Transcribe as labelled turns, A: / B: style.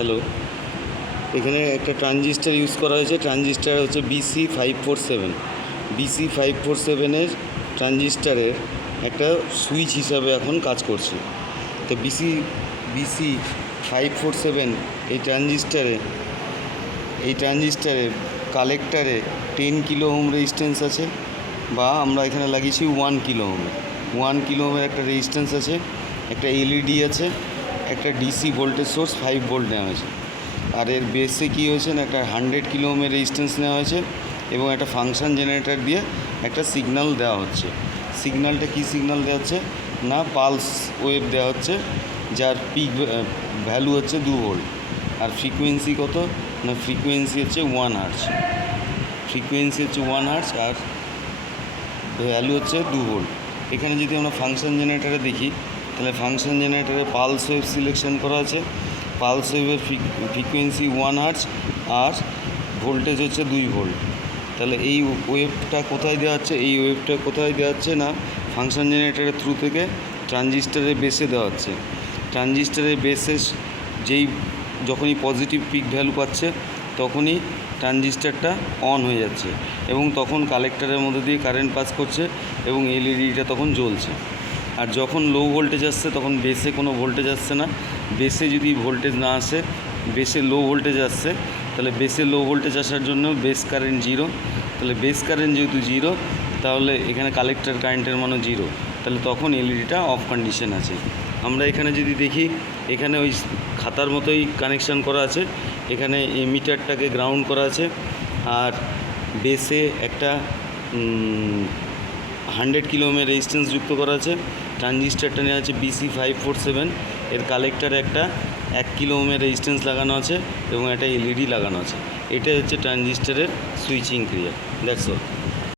A: Hello. এখানে একটা transistor use করা হয়েছে। ট্রানজিস্টার হচ্ছে BC five four seven BC five four সেভেনের ট্রানজিস্টারের একটা সুইচ হিসাবে এখন কাজ করছে। তো BC BC five four seven এই ট্রানজিস্টারে এই ট্রানজিস্টারে কালেক্টারে টেন কিলো ওম রেজিস্ট্যান্স আছে বা আমরা এখানে লাগিয়েছি ওয়ান কিলো ওমের ওয়ান কিলো ওমের একটা রেজিস্ট্যান্স আছে, একটা এলইডি আছে। একটা DC voltage source five volt নেওয়া হয়েছে। আর এর বেসে কী হয়েছে না, একটা হান্ড্রেড কিলো ওমের রেজিস্ট্যান্স নেওয়া হয়েছে এবং একটা ফাংশন জেনারেটর দিয়ে একটা সিগন্যাল দেওয়া হচ্ছে। সিগন্যালটা কী সিগন্যাল দেওয়া হচ্ছে? না পালস ওয়েভ দেওয়া হচ্ছে, যার পিক ভ্যালু হচ্ছে দু ভোল্ট আর ফ্রিকোয়েন্সি কত? না ফ্রিকোয়েন্সি হচ্ছে ওয়ান হার্স ফ্রিকোয়েন্সি হচ্ছে ওয়ান হার্স আর ভ্যালু হচ্ছে দু ভোল্ট এখানে যদি আমরা ফাংশন জেনারেটারে দেখি তাহলে ফাংশন জেনারেটারে পালস ওয়েভ সিলেকশন করা আছে। পালস ওয়েভের ফ্রিকোয়েন্সি ওয়ান হার্স আর ভোল্টেজ হচ্ছে দুই ভোল্ট। তাহলে এই ওয়েভটা কোথায় দেওয়া হচ্ছে? এই ওয়েভটা কোথায় দেওয়া হচ্ছে না? ফাংশন জেনারেটারের থ্রু থেকে ট্রানজিস্টারের বেসে দেওয়া হচ্ছে। ট্রানজিস্টারের বেসে যেই যখনই পজিটিভ পিক ভ্যালু পাচ্ছে, তখনই ট্রানজিস্টারটা অন হয়ে যাচ্ছে এবং তখন কালেক্টরের মধ্যে দিয়ে কারেন্ট পাস করছে এবং এলইডিটা তখন জ্বলছে। আর যখন লো ভোল্টেজ আসছে, তখন বেসে কোনো ভোল্টেজ আসছে না। বেসে যদি ভোল্টেজ না আসে বেসে লো ভোল্টেজ আসছে, তাহলে বেসে লো ভোল্টেজ আসার জন্য বেস কারেন্ট জিরো তাহলে বেস কারেন্ট যেহেতু জিরো তাহলে এখানে কালেক্টর কারেন্টের মানও জিরো তাহলে তখন এলইডিটা অফ কন্ডিশন আছে। আমরা এখানে যদি দেখি, এখানে ওই খাতার মতোই কানেকশান করা আছে। এখানে এই মিটারটাকে গ্রাউন্ড করা আছে। আর বেসে একটা হান্ড্রেড কিলো ওমের রেজিস্ট্যান্স যুক্ত করা আছে। ট্রানজিস্টারটা নেওয়া আছে বিসি ফাইভ ফোর সেভেন এর কালেক্টারে একটা এক কিলো ওমের রেজিস্ট্যান্স লাগানো আছে এবং একটা এলইডি লাগানো আছে। এটাই হচ্ছে ট্রানজিস্টারের সুইচিং ক্রিয়া দ্যাটস অল